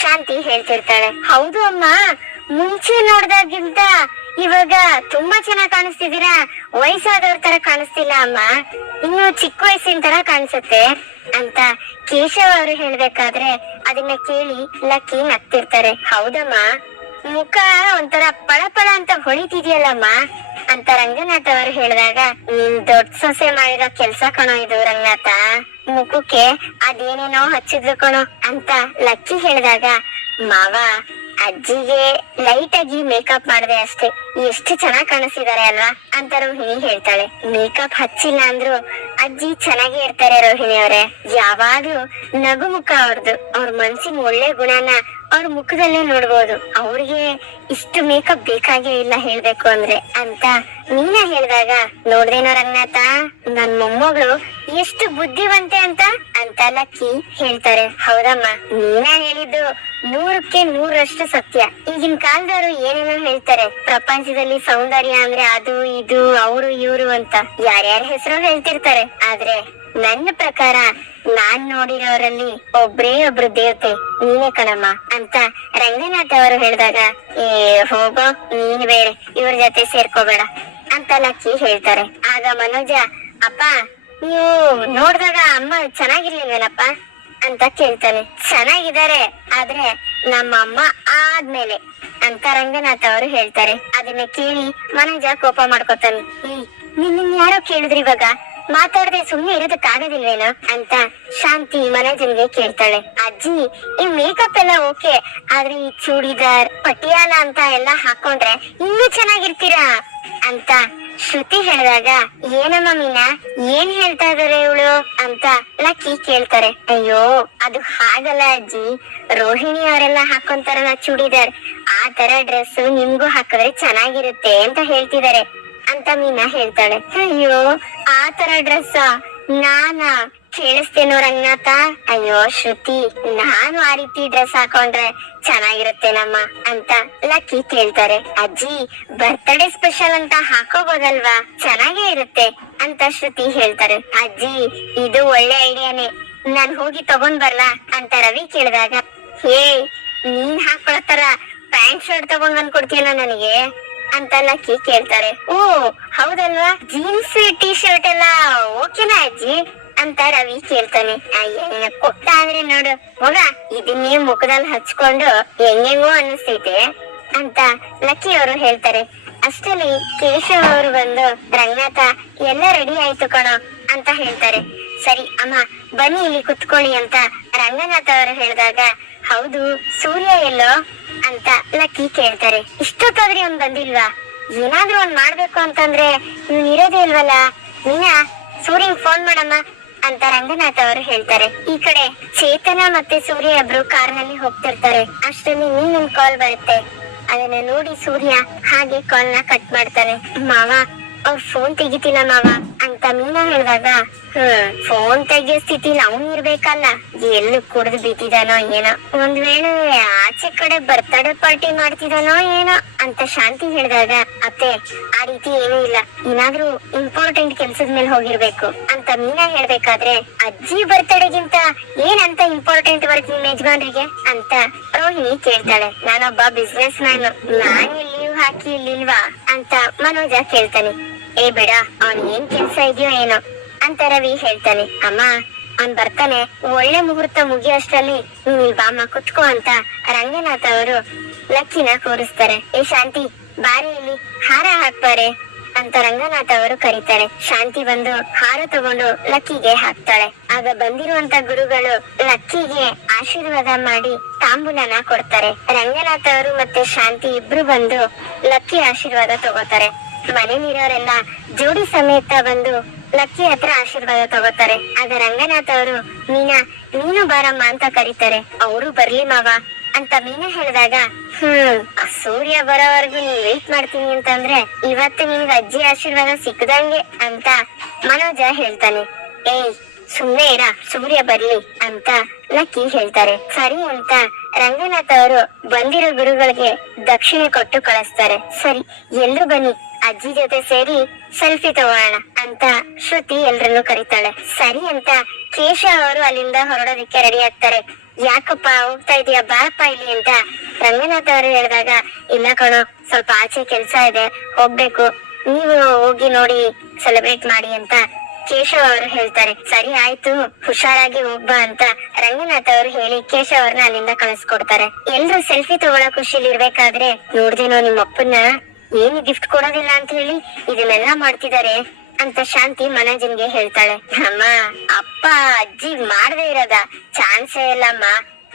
ಶಾಂತಿ ಹೇಳ್ತಿರ್ತಾಳೆ. ಹೌದು ಅಮ್ಮ, ಮುಂಚೆ ನೋಡ್ದಾಗಿಂತ ಇವಾಗ ತುಂಬಾ ಚೆನ್ನಾಗ್ ಕಾಣಿಸ್ತಿದ್ದೀರಾ? ವಯಸ್ಸಾದವ್ರ ತರ ಕಾಣಿಸ್ತಿಲ್ಲ ಅಮ್ಮ. ಇನ್ನು ಚಿಕ್ಕ ವಯಸ್ಸಿನ ತರ ಕಾಣಿಸುತ್ತೆ ಅಂತ ಕೇಶವ್ ಅವರು ಹೇಳ್ಬೇಕಾದ್ರೆ ಅದನ್ನ ಕೇಳಿ ಲಕ್ಕಿ ನಗ್ತಿರ್ತಾರೆ. ಹೌದಮ್ಮ? ಮುಖ ಒಂಥರ ಪಳ ಅಂತ ಹೊಳಿತಿದ್ಯಲ್ಲಮ್ಮ? ಅಂತ ರಂಗನಾಥ್ ಅವರು ಹೇಳಿದಾಗ, ನೀನ್ ದೊಡ್ಡ ಸೊಸೆ ಮಾಡಿರೋ ಕೆಲ್ಸ ಕಣೋ ಇದು ರಂಗನಾಥ. ಮುಖಕ್ಕೆ ಅದೇನೇನೋ ಹಚ್ಚಿದ್ರು ಕಣೋ ಅಂತ ಲಕ್ಕಿ ಹೇಳಿದಾಗ, ಮಾವ, ಅಜ್ಜಿಗೆ ಲೈಟ್ ಆಗಿ ಮೇಕಪ್ ಮಾಡಿದೆ ಅಷ್ಟೇ. ಎಷ್ಟು ಚೆನ್ನಾಗ್ ಕಾಣಿಸಿದಾರೆ ಅಲ್ವಾ? ಅಂತ ರೋಹಿಣಿ ಹೇಳ್ತಾಳೆ. ಮೇಕಪ್ ಹಚ್ಚಿಲ್ಲ ಅಂದ್ರು ಅಜ್ಜಿ ಚೆನ್ನಾಗಿ ಇರ್ತಾರೆ ರೋಹಿಣಿ ಅವರೇ. ಯಾವಾಗ್ಲೂ ನಗು ಮುಖ ಅವ್ರದ್ದು ಅವ್ರ ಮನ್ಸಿನ ಒಳ್ಳೆ ಗುಣನ ಅವ್ರ ಮುಖದಲ್ಲೇ ನೋಡ್ಬೋದು. ಅವ್ರಿಗೆ ಇಷ್ಟು ಮೇಕಪ್ ಬೇಕಾಗೇ ಇಲ್ಲ ಹೇಳ್ಬೇಕು ಅಂದ್ರೆ. ಅಂತ ನೀನ ಹೇಳ್ದಾಗ, ನೋಡ್ದೇನೋ ರಂಗನಾಥ, ನನ್ ಮೊಮ್ಮಗಳು ಎಷ್ಟು ಬುದ್ಧಿವಂತೆ ಅಂತ ಅಂತ ಲಕ್ಕಿ ಹೇಳ್ತಾರೆ. ಹೌದಮ್ಮ, ನೀನ ಹೇಳಿದ್ದು ನೂರಕ್ಕೆ ನೂರಷ್ಟು ಸತ್ಯ. ಈಗಿನ ಕಾಲದವರು ಏನೇನೋ ಹೇಳ್ತಾರೆ. ಪ್ರಪಂಚದಲ್ಲಿ ಸೌಂದರ್ಯ ಅಂದ್ರೆ ಅದು, ಇದು, ಅವರು, ಇವರು ಅಂತ. ಯಾರ್ಯಾರ ಹೆಸರು ಹೇಳ್ತಿರ್ತಾರೆ. ಆದ್ರೆ ನನ್ನ ಪ್ರಕಾರ ನಾನ್ ನೋಡಿರೋರಲ್ಲಿ ಒಬ್ರೇ ಒಬ್ರು ದೇವತೆ ನೀನೇ ಕಣಮ್ಮ ಅಂತ ರಂಗನಾಥ್ ಅವರು ಹೇಳಿದಾಗ, ಏ, ಹೋಗೋ, ನೀನ್ ಬೇರೆ, ಇವ್ರ ಜೊತೆ ಸೇರ್ಕೋಬೇಡ ಅಂತ ಲಕ್ಕಿ ಹೇಳ್ತಾರೆ. ಆಗ ಮನೋಜ, ಅಪ್ಪ, ನೀವು ನೋಡಿದಾಗ ಅಮ್ಮ ಚೆನ್ನಾಗಿರ್ಲಿಲ್ವೇನಪ್ಪ? ಅಂತ ಕೇಳ್ತಾನೆ. ಚೆನ್ನಾಗಿದ್ದಾರೆ, ಆದ್ರೆ ನಮ್ಮ ಅಮ್ಮ ಆದ್ಮೇಲೆ ಅಂತ ರಂಗನಾಥ್ ಅವರು ಹೇಳ್ತಾರೆ. ಅದನ್ನ ಕೇಳಿ ಮನೋಜ ಕೋಪ ಮಾಡ್ಕೋತಾನೆ. ನಿನ್ನ ಯಾರೋ ಕೇಳಿದ್ರಿ ಇವಾಗ? ಮಾತಾಡದೆ ಸುಮ್ನೆ ಇರೋದಕ್ಕಾಗೋದಿಲ್ವೇನೋ ಅಂತ ಶಾಂತಿ ಮನೋಜನ್ಗೆ ಕೇಳ್ತಾಳೆ. ಅಜ್ಜಿ, ಈ ಮೇಕಪ್ ಎಲ್ಲ ಓಕೆ ಆದ್ರೆ ಈ ಚೂಡಿದಾರ್, ಪಟಿಯಾಲ ಅಂತ ಎಲ್ಲ ಹಾಕೊಂಡ್ರೆ ಇನ್ನೂ ಚೆನ್ನಾಗಿರ್ತೀರಾ? ಅಂತ ಶ್ರುತಿ ಹೇಳಿದಾಗ, ಏನಮ್ಮ ಮೀನಾ, ಏನ್ ಹೇಳ್ತಾ ಇದಾರೆ ಇವಳು? ಅಂತ ಲಕ್ಕಿ ಕೇಳ್ತಾರೆ. ಅಯ್ಯೋ, ಅದು ಹಾಗಲ್ಲ ಅಜ್ಜಿ. ರೋಹಿಣಿ ಅವರೆಲ್ಲ ಹಾಕೊಂತಾರಲ್ಲ ಚೂಡಿದಾರ್. ಆ ತರ ಡ್ರೆಸ್ ನಿಮ್ಗೂ ಹಾಕಿದ್ರೆ ಚೆನ್ನಾಗಿರುತ್ತೆ ಅಂತ ಹೇಳ್ತಿದ್ದಾರೆ. ಅಂತ ಮೀನಾ ಹೇಳ್ತಾಳೆ. ಅಯ್ಯೋ, ಆ ತರ ಡ್ರೆಸ್ ನಾನಾ? ಕೇಳಿಸ್ತೇನೋ ರಂಗನಾಥ? ಅಯ್ಯೋ, ಶ್ರುತಿ, ನಾನು ಆ ರೀತಿ ಡ್ರೆಸ್ ಹಾಕೊಂಡ್ರೆ ಚೆನ್ನಾಗಿರುತ್ತೇನಮ್ಮ ಅಂತ ಲಕ್ಕಿ ಕೇಳ್ತಾರೆ. ಅಜ್ಜಿ ಬರ್ತ್ಡೇ ಸ್ಪೆಷಲ್ ಅಂತ ಹಾಕೋಬೋದಲ್ವಾ? ಚೆನ್ನಾಗೇ ಇರುತ್ತೆ ಅಂತ ಶ್ರುತಿ ಹೇಳ್ತಾರೆ. ಅಜ್ಜಿ, ಇದು ಒಳ್ಳೆ ಐಡಿಯಾನೇ ನಾನ್ ಹೋಗಿ ತಗೊಂಡ್ ಬರ್ಲಾ? ಅಂತ ರವಿ ಕೇಳಿದಾಗ, ಹೇ, ನೀನ್ ಹಾಕೊಳತರ ತರ ಪ್ಯಾಂಟ್ ಶರ್ಟ್ ತಗೊಂಡ್ ಬಂದ್ ಕೊಡ್ತೀಯಲ್ಲ ನನಗೆ? ಅಂತ ಲಕ್ಕಿ ಕೇಳ್ತಾರೆ. ಓ, ಹೌದಲ್ವಾ? ಜೀನ್ಸ್ ಟಿ ಶರ್ಟ್ ಎಲ್ಲ ಓಕೆನಾ ಅಜ್ಜಿ? ಅಂತ ರವಿ ಕೇಳ್ತಾನೆ. ಅಯ್ಯ ಕೊಟ್ಟ ಅಂದ್ರೆ ನೋಡು. ಮಗ, ಇದನ್ನೇ ಮುಖದಲ್ಲಿ ಹಚ್ಕೊಂಡು ಹೆಂಗೆಂಗೋ ಅನಿಸ್ತೈತೆ ಅಂತ ಲಕ್ಕಿ ಅವರು ಹೇಳ್ತಾರೆ. ಅಷ್ಟಲ್ಲಿ ಕೇಶವ್ ಅವರು ಬಂದು, ರಂಗನಾಥ, ಎಲ್ಲ ರೆಡಿ ಆಯ್ತು ಕಣೋ ಅಂತ ಹೇಳ್ತಾರೆ. ಸರಿ, ಅಮ್ಮ, ಬನ್ನಿ ಇಲ್ಲಿ ಕುತ್ಕೊಳ್ಳಿ ಅಂತ ರಂಗನಾಥ ಅವರು ಹೇಳಿದಾಗ, ಹೌದು, ಸೂರ್ಯ ಎಲ್ಲೋ? ಅಂತ ಲಕ್ಕಿ ಕೇಳ್ತಾರೆ ಇಷ್ಟೊತ್ತಾದ್ರೆ ಅವ್ನ್ ಬಂದಿಲ್ವಾ? ಏನಾದ್ರೂ ಒಂದ್ ಮಾಡ್ಬೇಕು ಅಂತಂದ್ರೆ ನೀವ್ ಇರೋದೇ ಇಲ್ವಲ್ಲ? ನಿನ್ನ ಸೂರ್ಯಂಗ್ ಫೋನ್ ಮಾಡಮ್ಮ ಅಂತ ರಂಗನಾಥ್ ಅವರು ಹೇಳ್ತಾರೆ. ಈ ಕಡೆ ಚೇತನ ಮತ್ತೆ ಸೂರ್ಯ ಇಬ್ರು ಕಾರ್ನಲ್ಲಿ ಹೋಗ್ತಿರ್ತಾರೆ. ಅಷ್ಟರಲ್ಲಿ ಮೀನಿನ ಕಾಲ್ ಬರುತ್ತೆ? ಅದನ್ನ ನೋಡಿ ಸೂರ್ಯ ಹಾಗೆ ಕಾಲ್ನ ಕಟ್ ಮಾಡ್ತಾನೆ. ಮಾವ ಅವ್ರ ಫೋನ್ ತೆಗಿತಿಲ್ಲ ಮಾವ? ಅಂತ ಮೀನಾ ಹೇಳ್ದಾಗ, ಹ್ಮ್ ಫೋನ್ ತೆಗಿಯೋ ಸ್ಥಿತಿಲಿ ಅವನ್ ಇರ್ಬೇಕಲ್ಲ. ಎಲ್ಲಿ ಕುಡ್ದು ಬಿದ್ದಿದಾನೋ ಏನೋ. ಒಂದ್ ವೇಳೆ ಆಚೆ ಕಡೆ ಬರ್ತಡೇ ಪಾರ್ಟಿ ಮಾಡ್ತಿದಾನೋ ಏನೋ ಅಂತ ಶಾಂತಿ ಹೇಳ್ದಾಗ, ಅತ್ತೆ, ಆ ರೀತಿ ಏನೂ ಇಲ್ಲ. ಏನಾದ್ರೂ ಇಂಪಾರ್ಟೆಂಟ್ ಕೆಲ್ಸದ ಮೇಲೆ ಹೋಗಿರ್ಬೇಕು ಅಂತ ಮೀನಾ ಹೇಳ್ಬೇಕಾದ್ರೆ, ಅಜ್ಜಿ ಬರ್ತಡೆಗಿಂತ ಏನಂತ ಇಂಪಾರ್ಟೆಂಟ್ ವರ್ಕ್ ನಿಮ್ ಯಜಮಾನ್ರಿಗೆ? ಅಂತ ರೋಹಿಣಿ ಕೇಳ್ತಾಳೆ. ನಾನೊಬ್ಬ ಬಿಸ್ನೆಸ್ ಮ್ಯಾನ್ ನಾನ್ ಲೀವ್ ಹಾಕಿ ಇಲ್ಲಿಲ್ವಾ ಅಂತ ಮನೋಜ ಕೇಳ್ತಾನೆ. ಏ ಬೇಡ, ಅವ್ನ್ ಏನ್ ಕೆಲ್ಸ ಇದೆಯೋ ಏನೋ. ಅಂತ ರವಿ ಹೇಳ್ತಾನೆ. ಅಮ್ಮ, ಅವ್ನ್ ಬರ್ತಾನೆ. ಒಳ್ಳೆ ಮುಹೂರ್ತ ಮುಗಿಯೋಷ್ಟ್ರಲ್ಲಿ ನೀ ಬಾಮ ಕುತ್ಕೋ ಅಂತ ರಂಗನಾಥ್ ಅವರು ಲಕ್ಕಿನ ಕೂರಿಸ್ತಾರೆ. ಏ ಶಾಂತಿ, ಬಾರಿ ಇಲ್ಲಿ, ಹಾರ ಹಾಕ್ಬಾರೆ ಅಂತ ರಂಗನಾಥ್ ಅವರು ಕರೀತಾರೆ. ಶಾಂತಿ ಬಂದು ಹಾರ ತಗೊಂಡು ಲಕ್ಕಿಗೆ ಹಾಕ್ತಾಳೆ. ಆಗ ಬಂದಿರುವಂತ ಗುರುಗಳು ಲಕ್ಕಿಗೆ ಆಶೀರ್ವಾದ ಮಾಡಿ ತಾಂಬೂಲನ ಕೊಡ್ತಾರೆ. ರಂಗನಾಥ ಅವರು ಮತ್ತೆ ಶಾಂತಿ ಇಬ್ರು ಬಂದು ಲಕ್ಕಿ ಆಶೀರ್ವಾದ ತಗೋತಾರೆ. ಮನೆಯಲ್ಲಿರೋರೆಲ್ಲ ಜೋಡಿ ಸಮೇತ ಬಂದು ಲಕ್ಕಿ ಹತ್ರ ಆಶೀರ್ವಾದ ತಗೋತಾರೆ. ಆಗ ರಂಗನಾಥ್ ಅವರು, ಮೀನಾ, ನೀನು ಬಾರಮ್ಮ ಅಂತ ಕರೀತಾರೆ. ಅವರು ಬರ್ಲಿ ಮಾವ ಅಂತ ಮೀನಾ ಹೇಳಿದಾಗ, ಹ್ಮ್ ಸೂರ್ಯ ಬರೋವರೆಗೂ ನೀನ್ ವೇಟ್ ಮಾಡ್ತೀನಿ ಅಂತಂದ್ರೆ ಇವತ್ತು ನಿನ್ಗೆ ಅಜ್ಜಿ ಆಶೀರ್ವಾದ ಸಿಕ್ಕದಂಗೆ ಅಂತ ಮನೋಜ ಹೇಳ್ತಾನೆ. ಏಯ್, ಸುಮ್ನೆ ಇರ, ಸೂರ್ಯ ಬರ್ಲಿ ಅಂತ ಲಕ್ಕಿ ಹೇಳ್ತಾರೆ. ಸರಿ ಅಂತ ರಂಗನಾಥ್ ಅವರು ಬಂದಿರೋ ಗುರುಗಳಿಗೆ ದಕ್ಷಿಣೆ ಕೊಟ್ಟು ಕಳಿಸ್ತಾರೆ. ಸರಿ, ಎಲ್ರು ಬನ್ನಿ, ಅಜ್ಜಿ ಜೊತೆ ಸೇರಿ ಸೆಲ್ಫಿ ತಗೋಣ ಅಂತ ಶ್ರುತಿ ಎಲ್ರನ್ನು ಕರೀತಾಳೆ. ಸರಿ ಅಂತ ಕೇಶ ಅವರು ಅಲ್ಲಿಂದ ಹೊರಡೋದಿಕ್ಕೆ ರೆಡಿ ಆಗ್ತಾರೆ. ಯಾಕಪ್ಪ ಹೋಗ್ತಾ ಇದೀಯಾ? ಬಾರಪ್ಪ ಇಲ್ಲಿ ಅಂತ ರಂಗನಾಥ್ ಅವರು ಹೇಳಿದಾಗ, ಇಲ್ಲ ಕಣೋ, ಸ್ವಲ್ಪ ಆಚೆ ಕೆಲ್ಸ ಇದೆ, ಹೋಗ್ಬೇಕು. ನೀವು ಹೋಗಿ ನೋಡಿ ಸೆಲೆಬ್ರೇಟ್ ಮಾಡಿ ಅಂತ ಕೇಶವ್ ಅವರು ಹೇಳ್ತಾರೆ. ಸರಿ ಆಯ್ತು, ಹುಷಾರಾಗಿ ಹೋಗ್ಬಾ ಅಂತ ರಂಗನಾಥ್ ಅವರು ಹೇಳಿ ಕೇಶವ್ ಅವ್ರನ್ನ ಅಲ್ಲಿಂದ ಕಳಿಸ್ಕೊಡ್ತಾರೆ. ಎಲ್ರು ಸೆಲ್ಫಿ ತಗೊಳ್ಳೋ ಖುಷಿಲಿ ಇರ್ಬೇಕಾದ್ರೆ ನೋಡ್ದೇನೋ ನಿಮ್ಮ ಅಪ್ಪನ್ನ ಏನು ಗಿಫ್ಟ್ ಕೊಡೋದಿಲ್ಲ ಅಂತ ಹೇಳಿ ಇದನ್ನೆಲ್ಲಾ ಮಾಡ್ತಿದ್ದಾರೆ. ಅಂತ ಶಾಂತಿ ಮನೋಜನ್ಗೆ ಹೇಳ್ತಾಳೆ. ಅಮ್ಮ ಅಪ್ಪ ಅಜ್ಜಿ ಮಾಡದೇ ಇರೋದ. ಚಾನ್ಸೇ ಇಲ್ಲಮ್ಮ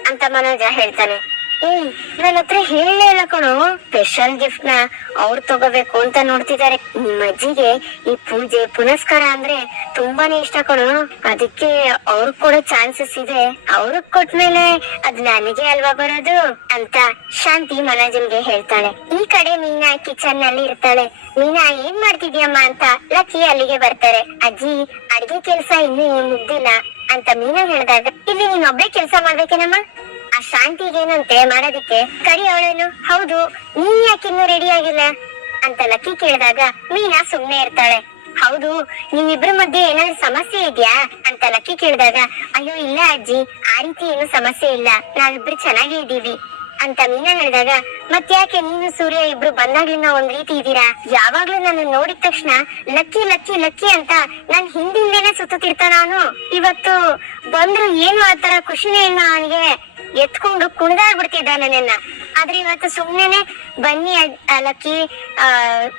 ಅಂತ ಮನೋಜ ಹೇಳ್ತಾನೆ. ಏಯ್ ನನ್ನ ಹತ್ರ ಹೇಳಲೇ ಇಲ್ಲ ಕಣೋ. ಸ್ಪೆಷಲ್ ಗಿಫ್ಟ್ನ ಅವ್ರು ತಗೋಬೇಕು ಅಂತ ನೋಡ್ತಿದ್ದಾರೆ. ನಿಮ್ಮ ಅಜ್ಜಿಗೆ ಈ ಪೂಜೆ, ಪುನಸ್ಕಾರ ಅಂದ್ರೆ ತುಂಬಾನೇ ಇಷ್ಟ ಕಣೋ. ಅದಕ್ಕೆ ಅವ್ರು ಕೂಡ ಚಾನ್ಸಸ್ ಇದೆ. ಅವ್ರು ಕೊಟ್ಮೇಲೆ ಅದ್ ನನಗೆ ಅಲ್ವಾ ಬರೋದು ಅಂತ ಶಾಂತಿ ಮನೋಜನ್ಗೆ ಹೇಳ್ತಾಳೆ. ಈ ಕಡೆ ಮೀನಾ ಕಿಚನ್ನಲ್ಲಿ ಇರ್ತಾಳೆ. ಮೀನಾ, ಏನ್ ಮಾಡ್ತಿದ್ಯಮ್ಮ ಅಂತ ಲಕ್ಕಿ ಅಲ್ಲಿಗೆ ಬರ್ತಾರೆ. ಅಜ್ಜಿ, ಅಡ್ಗೆ ಕೆಲ್ಸ ಇನ್ನೂ ಮುಗ್ದಿಲ್ಲ ಅಂತ ಮೀನಾ ಹೇಳಿದಾಗ, ಇಲ್ಲಿ ನೀನ್ ಒಬ್ಬೇ ಕೆಲ್ಸ ಮಾಡ್ಬೇಕೇನಮ್ಮ? ಆ ಶಾಂತಿಗೇನಂತೆ ಮಾಡೋದಿಕ್ಕೆ? ಕರಿ ಅವಳೇನು? ಹೌದು ನೀ ಯಾಕೆ ಇನ್ನು ರೆಡಿ ಆಗಿಲ್ಲ? ಅಂತ ಲಕ್ಕಿ ಕೇಳಿದಾಗ ಮೀನಾ ಸುಮ್ನೆ ಇರ್ತಾಳೆ. ಹೌದು ನಿಮ್ಮಿಬ್ರ ಮಧ್ಯೆ ಏನಾದ್ರು ಸಮಸ್ಯೆ ಇದ್ಯಾ? ಅಂತ ಲಕ್ಕಿ ಕೇಳಿದಾಗ, ಅಯ್ಯೋ, ಇಲ್ಲ ಅಜ್ಜಿ, ಆ ರೀತಿ ಏನು ಸಮಸ್ಯೆ ಇಲ್ಲ. ನಾವಿಬ್ರು ಚೆನ್ನಾಗೇ ಇದ್ದೀವಿ. ಅಂತ ಮೀನಾ ಹೇಳಿದಾಗ, ಮತ್ತ್ಯಾಕೆ ನೀನು ಸೂರ್ಯ ಇಬ್ರು ಬಂದಾಗ್ಲಿಂದ ಒಂದ್ ರೀತಿ ಇದೀರಾ ಯಾವಾಗ್ಲೂ ನನ್ನ ನೋಡಿದ ತಕ್ಷಣ ಲಕ್ಕಿ ಲಕ್ಕಿ ಲಕ್ಕಿ ಅಂತ ನನ್ ಹಿಂದಿಂದೇನೆ ಸುತ್ತುತ್ತಿರ್ತಾನ ಅವನು. ಇವತ್ತು ಬಂದ್ರು ಏನು ಆತರ ಖುಷಿನೇ ಇಲ್ಲ ಅವನಿಗೆ? ಎತ್ಕೊಂಡು ಕುಣಿದಾಡ್ಬಿಡ್ತಿದ್ದ ನನ್ನ. ಆದ್ರೆ ಇವತ್ತು ಸುಮ್ನೆನೆ ಬನ್ನಿ ಲಕ್ಕಿ, ಆ,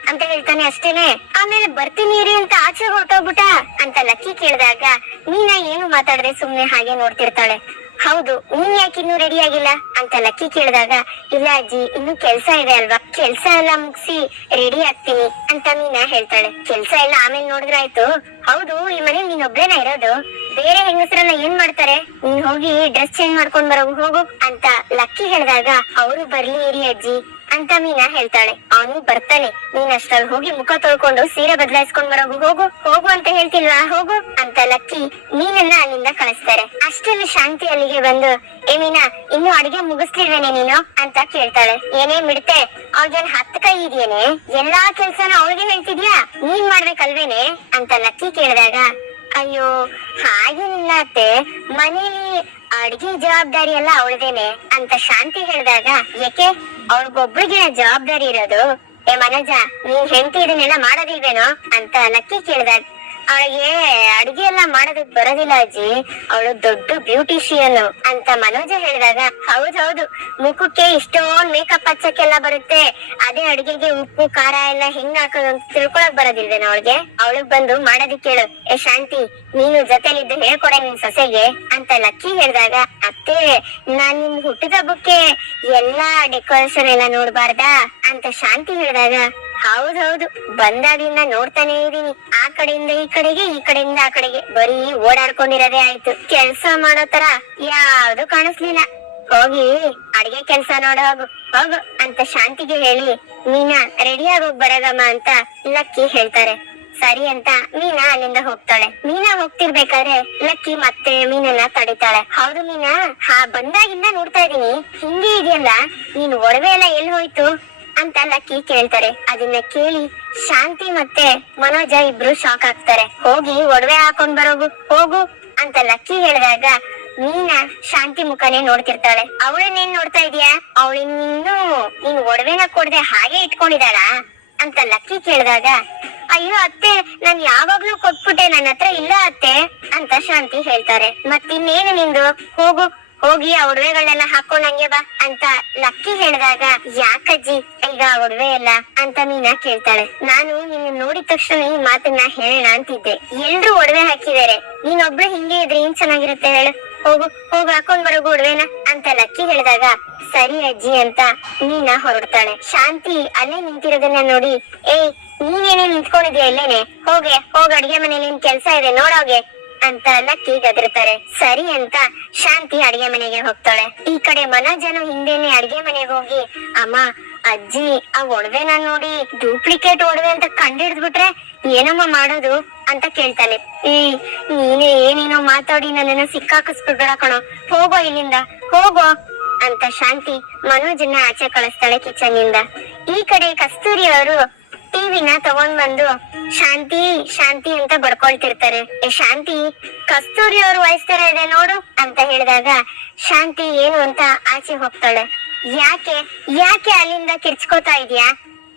ಅಂತ ಹೇಳ್ತಾನೆ ಅಷ್ಟೇನೆ. ಆಮೇಲೆ ಬರ್ತೀನಿ ರೀ ಅಂತ ಆಚೆ ಹೊರಟೋಗ್ಬಿಟ್ಟ ಅಂತ ಲಕ್ಕಿ ಕೇಳಿದಾಗ, ನೀನಾ ಏನು ಮಾತಾಡ್ರೆ ಸುಮ್ನೆ ಹಾಗೆ ನೋಡ್ತಿರ್ತಾಳೆ. ಹೌದು ನೀನ್ ಯಾಕೆ ಇನ್ನೂ ರೆಡಿ ಆಗಿಲ್ಲ? ಅಂತ ಲಕ್ಕಿ ಕೇಳಿದಾಗ, ಇಲ್ಲ ಅಜ್ಜಿ, ಇನ್ನು ಕೆಲ್ಸ ಇದೆ ಅಲ್ವಾ? ಕೆಲ್ಸ ಎಲ್ಲ ಮುಗಿಸಿ ರೆಡಿ ಆಗ್ತೀನಿ ಅಂತ ಮೀನಾ ಹೇಳ್ತಾಳೆ. ಕೆಲ್ಸ ಎಲ್ಲ ಆಮೇಲೆ ನೋಡಿದ್ರಾಯ್ತು ಹೌದು, ಈ ಮನೆ ನೀನ್ ಒಬ್ಳೇನ ಇರೋದು? ಬೇರೆ ಹೆಂಗಸರನ್ನ ಏನ್ ಮಾಡ್ತಾರೆ? ನೀನ್ ಹೋಗಿ ಡ್ರೆಸ್ ಚೇಂಜ್ ಮಾಡ್ಕೊಂಡ್ ಬರೋ ಹೋಗು ಅಂತ ಲಕ್ಕಿ ಹೇಳಿದಾಗ, ಅವರು ಬರ್ಲಿ ಇರಿ ಅಜ್ಜಿ ಅಂತ ಮೀನಾ ಹೇಳ್ತಾಳೆ. ಅವನು ಬರ್ತಾನೆ. ನೀನ್ ಅಷ್ಟ್ರಲ್ಲಿ ಹೋಗಿ ಮುಖ ತೊಳ್ಕೊಂಡು ಸೀರೆ ಬದಲಾಯಿಸ್ಕೊಂಡ್ ಬರೋಗು ಹೋಗು. ಹೋಗು ಅಂತ ಹೇಳ್ತಿಲ್ವಾ? ಹೋಗು ಅಂತ ಲಕ್ಕಿ ಮೀನನ್ನ ಅಲ್ಲಿಂದ ಕಳಿಸ್ತಾರೆ. ಅಷ್ಟರಲ್ಲಿ ಶಾಂತಿ ಅಲ್ಲಿಗೆ ಬಂದು, ಏ ಮೀನಾ, ಇನ್ನು ಅಡಿಗೆ ಮುಗಿಸ್ಲಿಲ್ವೇನೆ ನೀನು? ಅಂತ ಕೇಳ್ತಾಳೆ. ಏನೇ ಮಿಡ್ತೆ, ಅವ್ಳಿಗೇನ್ ಹತ್ತು ಕೈ ಇದೆಯೇನೆ? ಎಲ್ಲಾ ಕೆಲ್ಸನ ಅವಳಿಗೆ ಹೇಳ್ತಿದ್ಯಾ? ನೀನ್ ಮಾಡ್ಬೇಕಲ್ವೇನೆ? ಅಂತ ಲಕ್ಕಿ ಕೇಳಿದಾಗ ಅಯ್ಯೋ ಹಾಗೇನಿಲ್ಲ ಅತ್ತೆ ಮನೇಲಿ ಅಡ್ಗೆ ಜವಾಬ್ದಾರಿ ಎಲ್ಲ ಅವಳದೇನೆ ಅಂತ ಶಾಂತಿ ಹೇಳಿದಾಗ ಯಾಕೆ ಅವಳಿಗೊಬ್ಳಿಗೆ ಜವಾಬ್ದಾರಿ ಇರೋದು? ಏ ಮನೋಜ, ನೀನ್ ಹೆಂಡತಿ ಇದನ್ನೆಲ್ಲ ಮಾಡೋದಿಲ್ವೇನೋ ಅಂತ ನಕ್ಕಿ ಕೇಳಿದಾಗ ಅವಳಿಗೆ ಅಡಿಗೆ ಎಲ್ಲ ಮಾಡೋದಕ್ ಬರೋದಿಲ್ಲ ಅಜ್ಜಿ. ಅವಳು ದೊಡ್ಡ ಬ್ಯೂಟಿಷಿಯನ್ ಅಂತ ಮನೋಜ ಹೇಳಿದಾಗ ಹೌದೌದು ಮುಖಕ್ಕೆ ಇಷ್ಟೊಂದ್ ಮೇಕಪ್ ಹಚ್ಚಕ್ಕೆಲ್ಲ ಬರುತ್ತೆ. ಅದೇ ಅಡಿಗೆಗೆ ಉಪ್ಪು, ಖಾರ ಎಲ್ಲ ಹೆಂಗ್ ಹಾಕೋದು ಅಂತ ತಿಳ್ಕೊಳಕ್ ಬರೋದಿಲ್ವೇನ ಅವಳಿಗೆ? ಅವಳಗ್ ಬಂದು ಮಾಡೋದಕ್ಕೆ ಕೇಳು. ಏ ಶಾಂತಿ, ನೀನು ಜೊತೆಲಿದ್ದು ಹೇಳ್ಕೊಡೆ ನಿನ್ ಸೊಸೆಗೆ ಅಂತ ಲಕ್ಕಿ ಹೇಳಿದಾಗ, ಅತ್ತೆ, ನಾನ್ ನಿಮ್ ಹುಟ್ಟಿದಬ್ಬಕ್ಕೆ ಎಲ್ಲಾ ಡೆಕೋರೇಷನ್ ಎಲ್ಲ ನೋಡ್ಬಾರ್ದಾ? ಅಂತ ಶಾಂತಿ ಹೇಳಿದಾಗ ಹೌದೌದು ಬಂದಾಗಿಂದ ನೋಡ್ತಾನೆ ಇದೀನಿ ಆ ಕಡೆಯಿಂದ ಈ ಕಡೆಗೆ, ಈ ಕಡೆಯಿಂದ ಆ ಕಡೆಗೆ. ಬರೀ ಓಡಾಡ್ಕೊಂಡಿರೋದೇ ಆಯ್ತು. ಕೆಲ್ಸ ಮಾಡೋ ತರ ಯಾವ್ದು ಕಾಣಿಸ್ಲಿಲ್ಲ. ಹೋಗಿ ಅಡಿಗೆ ಕೆಲ್ಸ ನೋಡ, ಹೋಗು ಹೋಗು ಅಂತ ಶಾಂತಿಗೆ ಹೇಳಿ, ಮೀನಾ ರೆಡಿ ಆಗೋಗ್ ಬರಗಮ್ಮ ಅಂತ ಲಕ್ಕಿ ಹೇಳ್ತಾರೆ. ಸರಿ ಅಂತ ಮೀನಾ ಅಲ್ಲಿಂದ ಹೋಗ್ತಾಳೆ. ಮೀನಾ ಹೋಗ್ತಿರ್ಬೇಕಾದ್ರೆ ಲಕ್ಕಿ ಮತ್ತೆ ಮೀನನ್ನ ತಡಿತಾಳೆ. ಹೌದು ಮೀನಾ, ಹಾ, ಬಂದಾಗಿಂದ ನೋಡ್ತಾ ಇದೀನಿ ಹಿಂಗೆ ಇದೆಯಲ್ಲ, ನೀನ್ ಒಡವೆ ಎಲ್ಲ ಎಲ್ಲಿ ಹೋಯ್ತು? ಅಂತ ಲಕ್ಕಿ ಕೇಳ್ತಾರೆ ಅದನ್ನ ಕೇಳಿ ಶಾಂತಿ ಮತ್ತೆ ಮನೋಜ ಇಬ್ರು ಶಾಕ್ ಆಗ್ತಾರೆ. ಹೋಗಿ ಒಡವೆ ಹಾಕೊಂಡ್ ಬರೋಗು, ಹೋಗು ಅಂತ ಲಕ್ಕಿ ಹೇಳಿದಾಗ ಮೀನಾ ಶಾಂತಿ ಮುಖನೇ ನೋಡ್ತಿರ್ತಾಳೆ. ಅವಳನ್ನೇನ್ ನೋಡ್ತಾ ಇದೀಯಾ? ಅವಳಿನ್ನು ನೀನ್ ಒಡವೆನ ಕೊಡದೆ ಹಾಗೆ ಇಟ್ಕೊಂಡಿದಾಳ ಅಂತ ಲಕ್ಕಿ ಕೇಳಿದಾಗ, ಅಯ್ಯೋ ಅತ್ತೆ, ನಾನ್ ಯಾವಾಗ್ಲೂ ಕೊಟ್ಬಿಟ್ಟೆ ನನ್ನ ಹತ್ರ ಇಲ್ಲ ಅತ್ತೆ, ಅಂತ ಶಾಂತಿ ಹೇಳ್ತಾರೆ. ಮತ್ತಿನ್ನೇನು ನಿಂದು? ಹೋಗು. ಹೋಗಿ ಆ ಒಡವೆಗಳನ್ನೆಲ್ಲ ಹಾಕೊಂಡ್ ಬಾ ಅಂತ ಲಕ್ಕಿ ಹೇಳಿದಾಗ, ಯಾಕಜ್ಜಿ, ಈಗ ಆ ಒಡವೆ ಎಲ್ಲ? ಅಂತ ಮೀನಾ ಕೇಳ್ತಾಳೆ. ನಾನು ನಿನ್ನ ನೋಡಿದ ತಕ್ಷಣ ಈ ಮಾತನ್ನ ಹೇಳೋಣ ಅಂತಿದ್ದೆ. ಎಲ್ರು ಒಡವೆ ಹಾಕಿದಾರೆ ನೀನೊಬ್ಳು ಹಿಂಗೆ ಇದ್ರೆ ಏನ್ ಚೆನ್ನಾಗಿರುತ್ತೆ ಹೇಳು? ಹೋಗು, ಹೋಗ್, ಹಾಕೊಂಡ್ ಬರೋಗು ಒಡವೆನ, ಅಂತ ಲಕ್ಕಿ ಹೇಳಿದಾಗ, ಸರಿ ಅಜ್ಜಿ ಅಂತ ಮೀನಾ ಹೊರಡ್ತಾಳೆ. ಶಾಂತಿ ಅಲ್ಲೇ ನಿಂತಿರೋದನ್ನ ನೋಡಿ, ಏಯ್, ನೀನೇನೇ ನಿಂತ್ಕೊಂಡಿದ್ಯಾ ಇಲ್ಲೇನೆ? ಹೋಗೆ, ಹೋಗ್, ಅಡ್ಗೆ ಮನೇಲಿ ಕೆಲ್ಸ ಇದೆ, ನೋಡೋಗೆ. ಅಂತ ಎಲ್ಲ ಕೀಗದಿರ್ತಾರೆ ಸರಿ ಅಂತ ಶಾಂತಿ ಅಡಿಗೆ ಮನೆಗೆ ಹೋಗ್ತಾಳೆ. ಈ ಕಡೆ ಮನೋಜನು ಹಿಂದೆನೆ ಅಡಿಗೆ ಮನೆಗೆ ಹೋಗಿ, ಅಮ್ಮ, ಅಜ್ಜಿ, ಆ ಒಡವೆನ ನೋಡಿ ಡೂಪ್ಲಿಕೇಟ್ ಒಡವೆ ಅಂತ ಕಂಡಿಡ್ದ್ಬಿಟ್ರೆ ಏನಮ್ಮ ಮಾಡೋದು? ಅಂತ ಕೇಳ್ತಾನೆ. ಏ, ನೀನೇ ಏನೇನೋ ಮಾತಾಡಿ ನನ್ನನ್ನ ಸಿಕ್ಕಾಕಿಸ್ಬಿಡ್ಬೇಡ ಕಣೋ. ಹೋಗೋ ಇಲ್ಲಿಂದ, ಹೋಗೋ. ಅಂತ ಶಾಂತಿ ಮನೋಜನ್ನ ಆಚೆ ಕಳಿಸ್ತಾಳೆ ಕಿಚನ್ ಇಂದ ಈ ಕಡೆ ಕಸ್ತೂರಿ ಅವರು ಟಿವಿನ ತಗೊಂಡ್ ಬಂದು ಶಾಂತಿ ಶಾಂತಿ ಅಂತ ಬಡ್ಕೊಳ್ತಿರ್ತಾರೆ. ಶಾಂತಿ, ಕಸ್ತೂರಿ ಅವ್ರು ವಯಸ್ಸರ ಇದೆ ನೋಡು ಅಂತ ಹೇಳಿದಾಗ ಶಾಂತಿ ಏನು ಅಂತ ಆಚೆ ಹೋಗ್ತಾಳೆ. ಯಾಕೆ ಯಾಕೆ ಅಲ್ಲಿಂದ ಕಿರ್ಚ್ಕೋತಾ ಇದೀಯಾ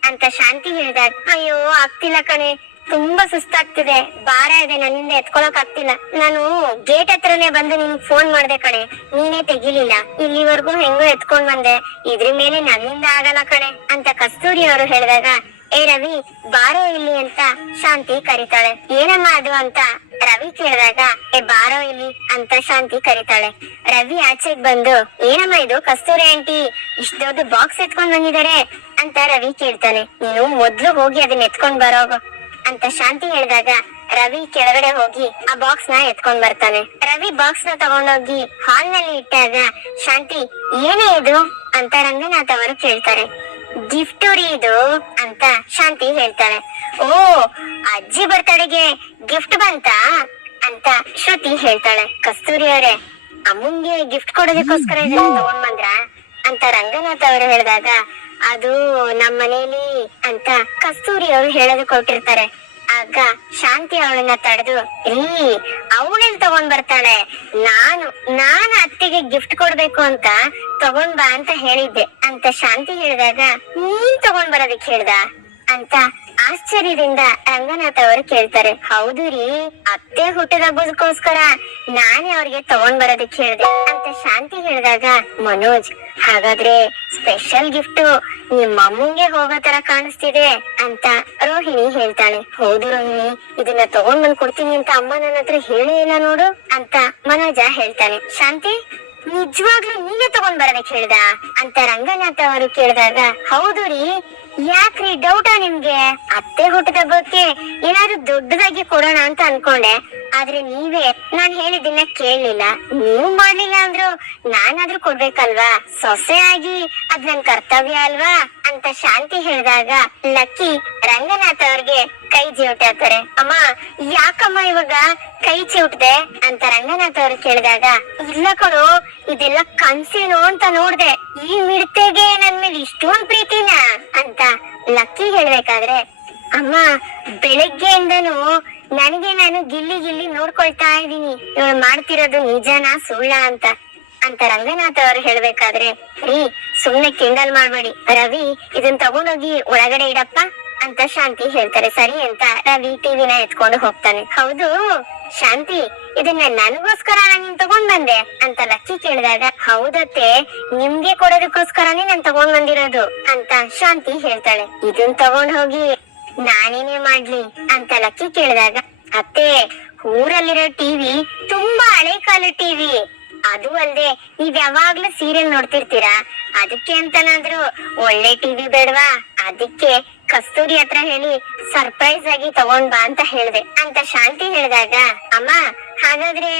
ಅಂತ ಶಾಂತಿ ಹೇಳಿದಾಗ, ಅಯ್ಯೋ, ಆಗ್ತಿಲ್ಲ ಕಣೆ, ತುಂಬಾ ಸುಸ್ತಾಗ್ತಿದೆ. ಭಾರ ಇದೆ ನನ್ನಿಂದ ಎತ್ಕೊಳಕ್ ಆಗ್ತಿಲ್ಲ ನಾನು ಗೇಟ್ ಹತ್ರನೇ ಬಂದು ನಿನ್ ಫೋನ್ ಮಾಡ್ದೆ ಕಣೆ. ನೀನೇ ತೆಗಿಲಿಲ್ಲ. ಇಲ್ಲಿವರೆಗೂ ಹೆಂಗೋ ಎತ್ಕೊಂಡ್ ಬಂದೆ. ಇದ್ರ ಮೇಲೆ ನನ್ನಿಂದ ಆಗಲ್ಲ ಕಣೆ ಅಂತ ಕಸ್ತೂರಿ ಅವರು ಹೇಳಿದಾಗ ಏ ರವಿ, ಬಾರೋ ಇಲ್ಲಿ ಅಂತ ಶಾಂತಿ ಕರೀತಾಳೆ. ಏನಮ್ಮ ಅದು ಅಂತ ರವಿ ಕೇಳಿದಾಗ, ಏ ಬಾರೋ ಇಲ್ಲಿ ಅಂತ ಶಾಂತಿ ಕರೀತಾಳೆ. ರವಿ ಆಚೆಗ್ ಬಂದು, ಏನಮ್ಮ ಇದು ಕಸ್ತೂರಿ ಆಂಟಿ, ಇಷ್ಟ ದೊಡ್ಡ ಬಾಕ್ಸ್ ಎತ್ಕೊಂಡ್ ಬಂದಿದ್ದಾರೆ ಅಂತ ರವಿ ಕೇಳ್ತಾನೆ. ನೀನು ಮೊದ್ಲು ಹೋಗಿ ಅದನ್ನ ಎತ್ಕೊಂಡ್ ಬರೋಗ ಅಂತ ಶಾಂತಿ ಹೇಳಿದಾಗ, ರವಿ ಕೆಳಗಡೆ ಹೋಗಿ ಆ ಬಾಕ್ಸ್ನ ಎತ್ಕೊಂಡ್ ಬರ್ತಾನೆ. ರವಿ ಬಾಕ್ಸ್ನ ತಗೊಂಡೋಗಿ ಹಾಲ್ನಲ್ಲಿ ಇಟ್ಟಾಗ, ಶಾಂತಿ, ಏನೇ ಇದು? ಅಂತ ರಂಗನಾಥ್ ಅವರು ಕೇಳ್ತಾರೆ. ಗಿಫ್ಟ್ ರೀ ಇದು ಅಂತ ಶಾಂತಿ ಹೇಳ್ತಾಳೆ. ಓ ಅಜ್ಜಿ ಬರ್ತಡೆಗೆ ಗಿಫ್ಟ್ ಬಂತಾ ಅಂತ ಶ್ರುತಿ ಹೇಳ್ತಾಳೆ. ಕಸ್ತೂರಿ ಅವರೇ ಅಮ್ಮಂಗೆ ಗಿಫ್ಟ್ ಕೊಡೋದಕ್ಕೋಸ್ಕರ ಇದನ್ನ ತಗೊಂಡ್ ಬಂದ್ರ ಅಂತ ರಂಗನಾಥ್ ಅವರು ಹೇಳಿದಾಗ ಅದು ನಮ್ಮ ಮನೇಲಿ ಅಂತ ಕಸ್ತೂರಿ ಅವರು ಹೇಳೋದು ಕೊಟ್ಟಿರ್ತಾರೆ. ಆಗ ಶಾಂತಿ ಅವಳನ್ನ ತಡೆದು, ರೀ ಅವಳಲ್ಲಿ ತಗೊಂಡ್ ಬರ್ತಾಳೆ? ನಾನು ನಾನು ಅತ್ತೆಗೆ ಗಿಫ್ಟ್ ಕೊಡ್ಬೇಕು ಅಂತ ತಗೊಂಡ್ ಬಾ ಅಂತ ಹೇಳಿದ್ದೆ. ಅಂತ ಶಾಂತಿ ಹೇಳಿದಾಗ, ನೀನ್ ತಗೊಂಡ್ ಬರೋದಕ್ಕೆ ಹೇಳ್ದ? ಅಂತ ಆಶ್ಚರ್ಯದಿಂದ ರಂಗನಾಥ್ ಅವರು ಕೇಳ್ತಾರೆ, ಹೌದು ರೀ, ಅತ್ತೆ ಹುಟ್ಟದ ಹಬ್ಬದಕ್ಕೋಸ್ಕರ ನಾನೇ ಅವ್ರಿಗೆ ತಗೊಂಡ್ ಬರೋದಕ್ಕೆ ಹೇಳ್ದೆ. ಅಂತ ಶಾಂತಿ ಹೇಳಿದಾಗ, ಮನೋಜ್ ಹಾಗಾದ್ರೆ ಸ್ಪೆಷಲ್ ಗಿಫ್ಟ್ ನಿಮ್ಮ ಅಮ್ಮಂಗೆ ಹೋಗೋ ತರ ಕಾಣಿಸ್ತಿದೆ ಅಂತ ರೋಹಿಣಿ ಹೇಳ್ತಾಳೆ. ಹೌದು ರೋಹಿಣಿ, ಇದನ್ನ ತಗೊಂಡ್ ಬಂದ್ ಕೊಡ್ತೀನಿ ಅಂತ ಅಮ್ಮ ನನ್ನ ಹತ್ರ ಹೇಳೇ ಇಲ್ಲ ನೋಡು ಅಂತ ಮನೋಜ ಹೇಳ್ತಾನೆ. ಶಾಂತಿ, ನಿಜವಾಗ್ಲೂ ನೀನೇ ತಗೊಂಡ್ ಬರೋದಕ್ಕೆ ಹೇಳ್ದ ಅಂತ ರಂಗನಾಥ್ ಅವರು ಕೇಳಿದಾಗ, ಹೌದು ರೀ, ಯಾಕ್ರಿ ಡೌಟಾ ನಿಮ್ಗೆ? ಅತ್ತೆ ಹುಟ್ಟದ ಬಗ್ಗೆ ಏನಾದ್ರು ದೊಡ್ಡದಾಗಿ ಕೊಡೋಣ ಅಂತ ಅನ್ಕೊಂಡೆ. ಆದ್ರೆ ನೀವೇ, ನಾನ್ ಹೇಳಿದ್ದನ್ನ ಕೇಳಲಿಲ್ಲ. ನೀವು ಮಾಡ್ಲಿಲ್ಲ ಅಂದ್ರು ನಾನಾದ್ರೂ ಕೊಡ್ಬೇಕಲ್ವಾ? ಸೊಸೆ ಆಗಿ ಅದ್ ನನ್ ಕರ್ತವ್ಯ ಅಲ್ವಾ? ಅಂತ ಶಾಂತಿ ಹೇಳಿದಾಗ ಲಕ್ಕಿ ರಂಗನಾಥ್ ಅವ್ರಿಗೆ ಕೈ ಚಿವುಟಾತಾರೆ ಅಮ್ಮ, ಯಾಕಮ್ಮ ಇವಾಗ ಕೈ ಚಿವುಟ್ದೆ ಅಂತ ರಂಗನಾಥ್ ಅವ್ರು ಕೇಳಿದಾಗ, ಇಲ್ಲ ಕಣು ಇದೆಲ್ಲ ಕನ್ಸೇನೋ ಅಂತ ನೋಡ್ದೆ. ಈ ಮಿಡ್ತೆಗೆ ನನ್ ಮೇಲೆ ಇಷ್ಟೊಂದ್ ಪ್ರೀತಿನ? ಅಂತ ಲಕ್ಕಿ ಹೇಳ್ಬೇಕಾದ್ರೆ ಅಮ್ಮ, ಬೆಳಗ್ಗೆಯಿಂದನು ನನಗೆ ನಾನು ಗಿಲ್ಲಿ ಗಿಲ್ಲಿ ನೋಡ್ಕೊಳ್ತಾ ಇದ್ದೀನಿ. ಇವಳು ಮಾಡ್ತಿರೋದು ನಿಜನಾ ಸುಳ್ಳ ಅಂತ. ಅಂತ ರಂಗನಾಥ್ ಅವರು ಹೇಳ್ಬೇಕಾದ್ರೆ, ರೀ, ಸುಮ್ನೆ ಕಿಂಡಲ್ ಮಾಡ್ಬೇಡಿ. ರವಿ, ಇದನ್ ತಗೊಂಡೋಗಿ ಒಳಗಡೆ ಇಡಪ್ಪ ಅಂತ ಶಾಂತಿ ಹೇಳ್ತಾರೆ. ಸರಿ ಅಂತ ರವಿ ಟಿವಿನ ಎತ್ಕೊಂಡು ಹೋಗ್ತಾನೆ. ಹೌದು, ಶಾಂತಿ, ಇದನ್ನ ನನಗೋಸ್ಕರ ನೀನ್ ತಗೊಂಡ್ ಬಂದೆ ಅಂತ ಲಕ್ಕಿ ಕೇಳಿದಾಗ, ಹೌದತ್ತೆ, ನಿಮ್ಗೆ ಕೊಡೋದಕ್ಕೋಸ್ಕರನೇ ನಾನ್ ತಗೊಂಡ್ ಬಂದಿರೋದು ಅಂತ ಶಾಂತಿ ಹೇಳ್ತಾಳೆ. ಇದನ್ ತಗೊಂಡ್ ಹೋಗಿ ನಾನೇನೇ ಮಾಡ್ಲಿ ಅಂತ ಲಕ್ಕಿ ಕೇಳಿದಾಗ, ಅತ್ತೆ, ಊರಲ್ಲಿರೋ ಟಿವಿ ತುಂಬಾ ಹಳೆ ಕಾಲ ಟಿವಿ ಅದು ಅಲ್ದೆ ನೀವ್ ಯಾವಾಗ್ಲೂ ಸೀರಿಯಲ್ ನೋಡ್ತಿರ್ತೀರಾ? ಅದಕ್ಕೆ ಅಂತನಾದ್ರೂ ಒಳ್ಳೆ ಟಿವಿ ಬೇಡವಾ? ಅದಕ್ಕೆ ಕಸ್ತೂರಿ ಹತ್ರ ಹೇಳಿ ಸರ್ಪ್ರೈಸ್ ಆಗಿ ತಗೊಂಡ್ ಬಾ ಅಂತ ಹೇಳ್ದೆ. ಅಂತ ಶಾಂತಿ ಹೇಳಿದಾಗ, ಅಮ್ಮ, ಹಾಗಾದ್ರೆ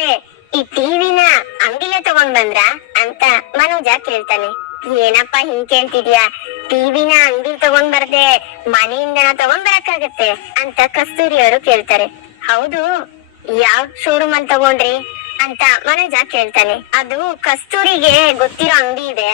ಈ ಟಿವಿನ ಅಂಗಡಿಲೇ ತಗೊಂಡ್ ಬಂದ್ರ? ಅಂತ ಮನೋಜ ಕೇಳ್ತಾನೆ. ಏನಪ್ಪ ಹಿಂಗ್ ಕೇಳ್ತಿದ್ಯಾ? ಟಿವಿನ ಅಂಗಡಿ ತಗೊಂಡ್ ಬರ್ದೆ ಮನೆಯಿಂದ ತಗೊಂಡ್ ಬರಕ್ಕಾಗತ್ತೆ ಅಂತ ಕಸ್ತೂರಿ ಅವರು ಕೇಳ್ತಾರೆ. ಹೌದು, ಯಾವ ಶೋರೂಮ್ ಅಲ್ಲಿ ತಗೊಂಡ್ರಿ ಅಂತ ಮನೋಜ ಕೇಳ್ತಾನೆ. ಅದು ಕಸ್ತೂರಿಗೆ ಗೊತ್ತಿರೋ ಅಂಗಡಿ ಇದೆ.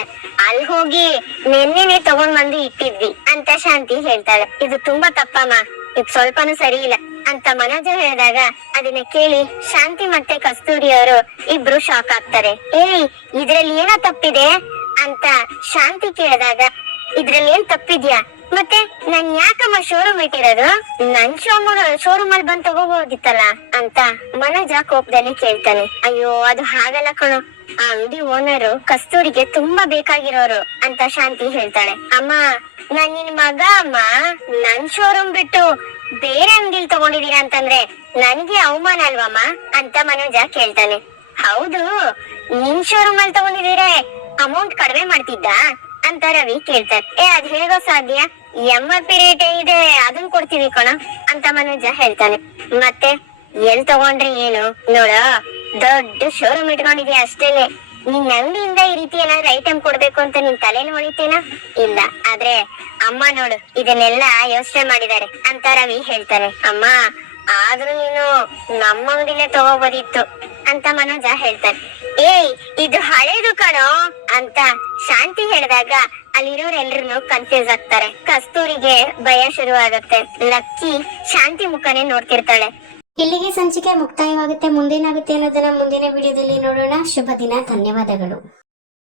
ಅಲ್ಲಿ ಹೋಗಿ ನಿನ್ನೆನೆ ತಗೊಂಡ್ ಬಂದು ಇಟ್ಟಿದ್ವಿ ಅಂತ ಶಾಂತಿ ಹೇಳ್ತಾಳೆ. ಇದು ತುಂಬಾ ತಪ್ಪಮ್ಮ, ಇದು ಸ್ವಲ್ಪನು ಸರಿ ಇಲ್ಲ ಅಂತ ಮನೋಜ ಹೇಳಿದಾಗ ಅದನ್ನ ಕೇಳಿ ಶಾಂತಿ ಮತ್ತೆ ಕಸ್ತೂರಿ ಅವರು ಇಬ್ರು ಶಾಕ್ ಆಗ್ತಾರೆ. ಏಯ್, ಇದ್ರಲ್ಲಿ ಏನೋ ತಪ್ಪಿದೆ? ಅಂತ ಶಾಂತಿ ಕೇಳಿದಾಗ, ಇದ್ರಲ್ಲಿ ಏನ್ ತಪ್ಪಿದ್ಯಾ? ಮತ್ತೆ ನಾನ್ ಯಾಕಮ್ಮ ಶೋರೂಮ್ ಇಟ್ಟಿರೋದು? ನನ್ ಶೋರೂಮ್ ಶೋರೂಮ್ ಅಲ್ಲಿ ಬಂದ್ ತಗೋಬಹುದಿತ್ತಲ್ಲ ಅಂತ ಮನೋಜ ಕೋಪದಲ್ಲಿ ಕೇಳ್ತಾನೆ. ಅಯ್ಯೋ, ಅದು ಹಾಗಲ್ಲ ಕಣೋ. ಆ ಅಂಗಡಿ ಓನರು ಕಸ್ತೂರಿಗೆ ತುಂಬಾ ಬೇಕಾಗಿರೋರು ಅಂತ ಶಾಂತಿ ಹೇಳ್ತಾಳೆ. ಅಮ್ಮ, ನಾನ್ ನಿನ್ ಮಗ ಅಮ್ಮ. ನನ್ ಶೋರೂಮ್ ಬಿಟ್ಟು ಬೇರೆ ಅಂಗಡಿಲಿ ತಗೊಂಡಿದೀರಾ ಅಂತಂದ್ರೆ ನನ್ಗೆ ಅವಮಾನ ಅಲ್ವಮ್ಮ? ಅಂತ ಮನೋಜ ಕೇಳ್ತಾನೆ. ಹೌದು, ನಿನ್ ಶೋರೂಮ್ ಅಲ್ಲಿ ತಗೊಂಡಿದೀರೆ ಅಮೌಂಟ್ ಕಡಿಮೆ ಮಾಡ್ತಿದ್ದ? ಅಂತ ರವಿ ಕೇಳ್ತಾರೆ ಏ, ಅದ್ ಹೇಗೋ ಸಾಧ್ಯ? ಎಂ ಆರ್ ಪಿ ರೇಟ್ ಇದೆ ಅದನ್ ಕೊಡ್ತೀವಿ ಕಣ, ಅಂತ ಮನೋಜ ಹೇಳ್ತಾನೆ. ಮತ್ತೆ, ಎಲ್ ತಗೊಂಡ್ರಿ ಏನು? ನೋಡ, ದೊಡ್ಡ ಶೋರೂಮ್ ಇಟ್ಕೊಂಡಿದ್ಯಾ ಅಷ್ಟೇನೆ. ನಿನ್ ಅಂಗಡಿಯಿಂದ ಈ ರೀತಿ ಏನಾದ್ರು ಐಟಮ್ ಕೊಡ್ಬೇಕು ಅಂತ ನಿನ್ ತಲೆನ ಹೊಳಿತೇನ? ಇಲ್ಲ. ಆದ್ರೆ, ಅಮ್ಮ ನೋಡು, ಇದನ್ನೆಲ್ಲ ಯೋಚನೆ ಮಾಡಿದ್ದಾರೆ ಅಂತ ರವಿ ಹೇಳ್ತಾನೆ. ಅಮ್ಮ, ಆದ್ರೂ ನೀನು ನಮ್ಮ ಅಂಗಡಿನೇ ತಗೋಬೋದಿತ್ತು. ಅಂತ ಮನೋಜ ಹೇಳ್ತಾರೆ ಏಯ್, ಇದು ಹಳೇದು ಕಣೋ ಅಂತ ಶಾಂತಿ ಹೇಳಿದಾಗ ಅಲ್ಲಿರೋರೆಲ್ಲರೂ ಕನ್ಫ್ಯೂಸ್ ಆಗ್ತಾರೆ. ಕಸ್ತೂರಿಗೆ ಭಯ ಶುರುವಾಗುತ್ತೆ. ಲಕ್ಕಿ ಶಾಂತಿ ಮುಖನೇ ನೋಡ್ತಿರ್ತಾಳೆ. ಇಲ್ಲಿಗೆ ಸಂಚಿಕೆ ಮುಕ್ತಾಯವಾಗುತ್ತೆ. ಮುಂದೇನಾಗುತ್ತೆ ಅನ್ನೋದನ್ನ ಮುಂದಿನ ವಿಡಿಯೋದಲ್ಲಿ ನೋಡೋಣ. ಶುಭ ದಿನ, ಧನ್ಯವಾದಗಳು.